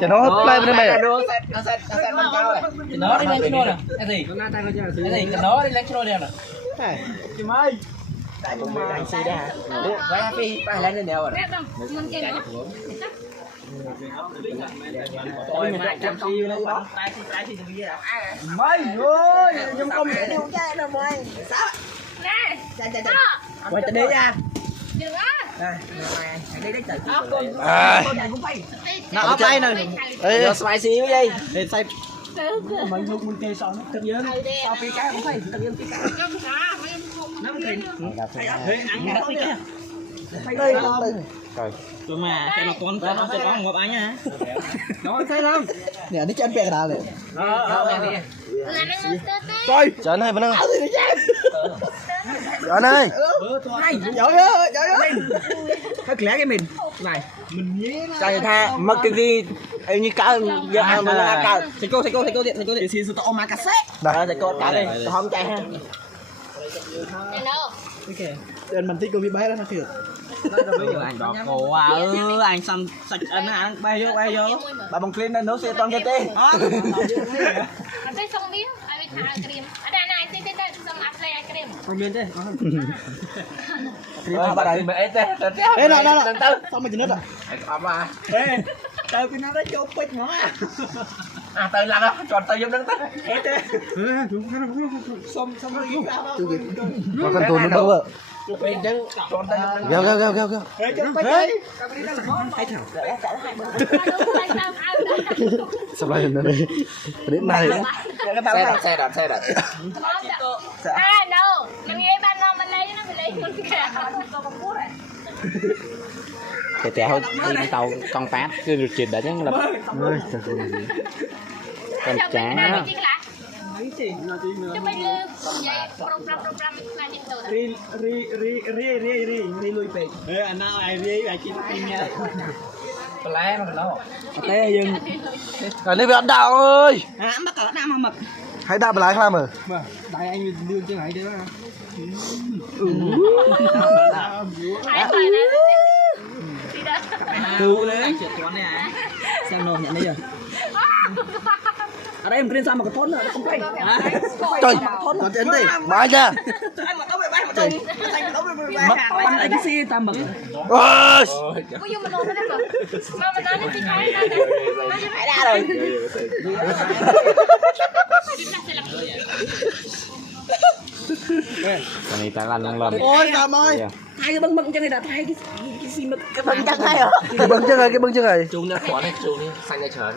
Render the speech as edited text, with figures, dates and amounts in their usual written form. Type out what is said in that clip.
Chả nó play bên này. Nó đi lên channel nè. Cái gì? Cái gì? Nó đi lên channel nè. Chị ơi. Anh xì đây hả? Quay phi, phải lên đèo rồi. Mày ơi, nhưng không thể điều tra đâu mày. Sao? Nè. Quay tới đây nha. Đừng á. Nó ở đây nè. Ê, Xoay xí với gì? Để say. Mình dùng mình kê xong thật nhớ. Sao phi cá cũng phải thật nhớ phi cá. Nó không thịnh. Đây không? Tôi mà cho nó con ngọc anh hả? Nó thấy không? Nè đi chân bè nào nè. coi, chán này vẫn đang. Chán này. Giỏi ơi, giỏi ơi. Thôi lẽ cái mình này. Mình nhé. Trời tha mất cái gì như cá giờ mà là cá. Thầy cô điện. Xin số tao mà cà sét. Thầy cô trả đi. Tôi không chạy ha. Ok. Anh mình thích cô bị bay đó nó thiệt. Anh đọc cổ anh xăm sạch anh bay vô. Bà bằng clean nó sẽ toàn cái tê. Ada song dia, ada thang krim. Ada anak itu sama apply krim. Không biết thế. Bà đây mà tê. Ê nè. Sao mà chỉ nữa rồi? À. Ê, tao cái nó đã chốt bích nó à. À tay lăn á, tròn tay vô đứng tay. Ê tê. Xong nó yếu ra đó. Mà con tồn nó đâu ạ? Bên chứ tròn tay. Gao. Ê chốt bích đi. Hay thảo. Sắp lại nữa đây. Đến này đấy. Xe đạp. Ah, no. Nang iba ban mo man lấy nó phải lấy con kia. Thì tèo đi tàu con phát cứ được chuyện đã chứ lập Ơi, thật sự là gì? con chả Chứ mày lư vậy program là những đồ đó. Ri lui về. Ê anh nào ai ri ai chín tin nha. lé nó đâu Té dừng. Cái này bị ăn đạo ơi. À mắc ở nam mực. Hãy đạp lái kham ở. Đại anh đưa chứ hãy đấy. Hai người này. Đi đó. Tự lên. Xem nồi nhận đây rồi. Ở đây mình lên sao mà cái thốn nữa không phải. Trời, còn đến đây. Mai nha. Anh mà tao về bay mà trời. Anh tao về bay. Bắn lại cái xe ta mực. Ôi. Có dùng mình nôn nó được. Mà mình nói đi cái này. Phải ra rồi. cái này ta làm lần Ôi cảm ơi. Thay cái bưng chân này là thay cái gì mà cái bưng chân thay hả? Cái bưng chân này. chung nó khó này chung đi xanh ra trời